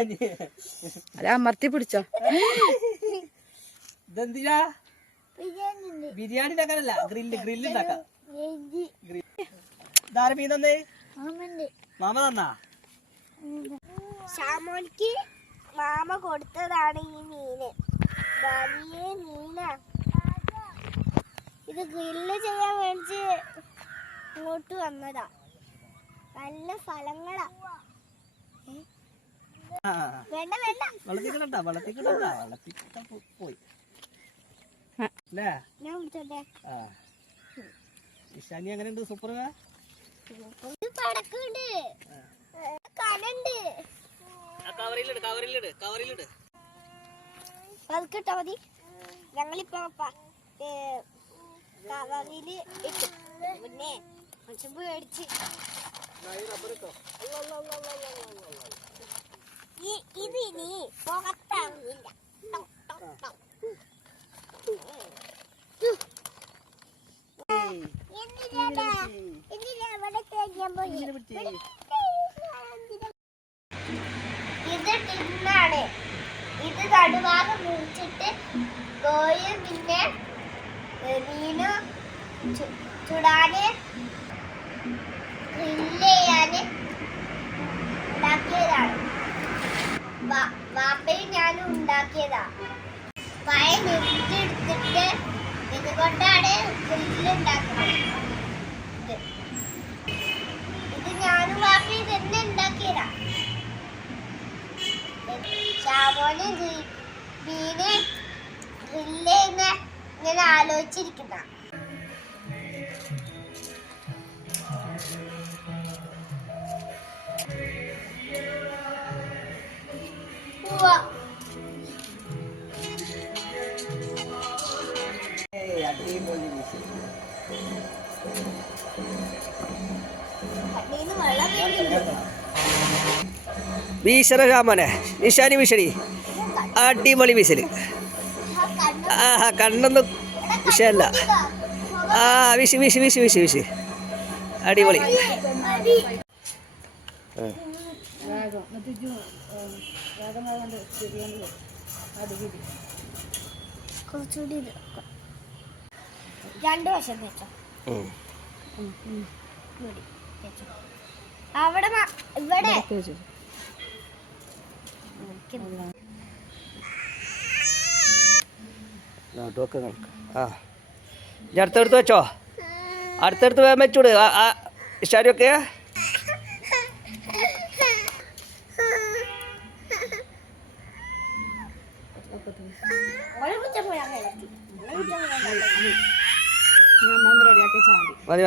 അത് അമർത്തി പിടിച്ചോ. ഇതെന്തിനാ? ബിരിയാണി ഉണ്ടാക്കാനല്ല ഗ്രില്ല് ഗ്രില്ല് ഉണ്ടാക്കാം. ഇതാരെ മീൻ തന്നേ? മാമ തന്നാ? ശ്യാമോനിക്ക് മാമ കൊടുത്തതാണ് ഈ മീന് വലിയ മീനാ. ഇത് ഗ്രില്ല് ചെയ്യാൻ വേണ്ടി ഇങ്ങോട്ട് വന്നതാ. നല്ല ഫലങ്ങളാ. വേണ്ട വേണ്ട. പോയി. അല്ലേ? ഞാൻ വിളിച്ചോട്ടെ? ആ. ഇഷാനി എങ്ങനെയുണ്ട്? സൂപ്പർ പടക്കുണ്ട് കനുണ്ട് കവറിലിട് കവറിലിട് കവറിലിട്. പതുക്കിട്ടാ മതി. ഞങ്ങളിപ്പോ കവറിൽ ഇട്ടു. പിന്നെ കുറച്ച് പേടിച്ച്. ടോ, ടോ, തേക്കാൻ പോയി? ഇത് ടിന്നാണ് ഇത് കടുവാറ് മുറിച്ചിട്ട് കോയും പിന്നെ മീനും ചുടാന് ഗ്രില്ല് ചെയ്യാന് ഉണ്ടാക്കിയതാണ് വാപ്പയും ഞാനും ഉണ്ടാക്കിയതാ. പഴയ എടുത്തിട്ട് ഇതുകൊണ്ടാണ് ഗ്രില്ല് ഉണ്ടാക്കുന്നത് ഇത് ഞാനും വാപ്പയും തന്നെ ഉണ്ടാക്കിയതാ. ഷാമോന് മീന് ഗ്രില്ല് ചെയ്യുന്ന ഇങ്ങനെ ആലോചിച്ചിരിക്കുന്ന. ഉവ്വ. അടിപൊളി വിഷയം കണ്ണീന്ന് വെള്ളം വീഴുന്നുണ്ട്. വീശറ രാമനെ നിഷാനി വിഷണി അടിപൊളി വിശൽ ആ കണ്ണൊന്നും വിഷയല്ല ഇതാ. ആ വിഷ് വിഷ് വിഷ് വിഷ് വിഷ് അടിപൊളി അടി. വേഗം എന്നിട്ട് ഇജ്ജ്, ഉം, വേഗം വേഗം ശരിയാണ് അടുപിടി കുറച്ചുകൂടി ഇത് രണ്ടു വശം വെച്ചോ ഉം. ഇവിടെ വെച്ചോ. അവിടെ ഇവിടെ. നടുവൊക്കെ കണക്ക് ആ. അടുത്തടുത്ത് വെച്ചോ? അടുത്തടുത്ത് വേഗം വെച്ചൂട്. ആ ആ മതി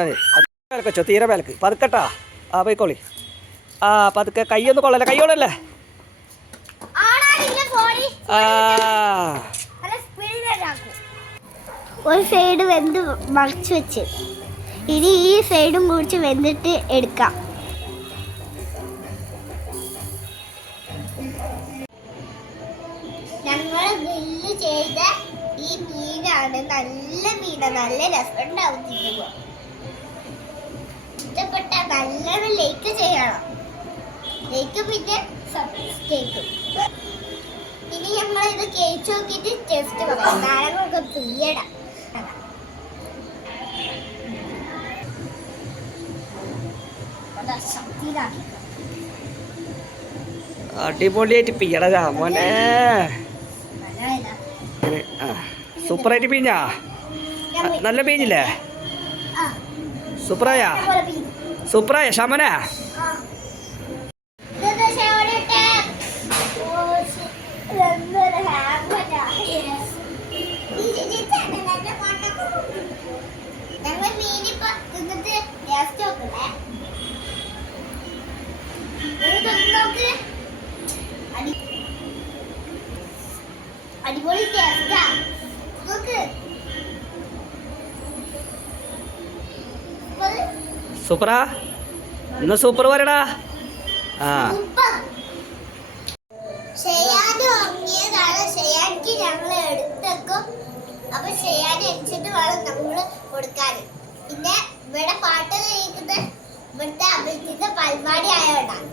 തീരെ വിലക്ക്. പതുക്കട്ടാ. ആ പോയിക്കോളി. ആ പതുക്കെ കൈയൊന്ന് കൊള്ളല്ലേ? സ്പീഡിലാക്കും ഒരു സൈഡ് വെന്ത് മറിച്ച് വെച്ച്. ഇനി ഈ സൈഡും കുറിച്ച് വെന്തിട്ട് എടുക്കാം. ഗ്രില്ല് ചെയ്ത ഈ മീനാണ്. നല്ല മീന. നല്ല രസമുണ്ടാവും തിന്നുമ്പോ. ഇഷ്ടപ്പെട്ട നല്ലോണം ലൈക്ക് ചെയ്യണം. ലൈക്ക് പിന്നെ സബ്സ്ക്രൈബ് ഇനി നമ്മൾ ഇത് കേച്ച് നോക്കിയിട്ട് ടെസ്റ്റ് പറയാം. നാളെ തീയടാം അടിപൊളിയായിട്ട് പിയട നല്ല ആ സൂപ്പറായിട്ട് പിഞ്ഞാ നല്ല പിഞ്ഞില്ലേ സൂപ്പറായാ? സൂപ്പറായ ശമനാ സൂപ്പറായ? ശമന? അടിപൊളി സൂപ്പറാ? ഇന്ന് സൂപ്പർ വരടാ ആ. നമ്മൾ പിന്നെ ഇവിടെ പാട്ട് കഴിക്കുന്നത് ഇവിടുത്തെ അഭിജിത്ത് പരിപാടി ആയതുകൊണ്ടാണ്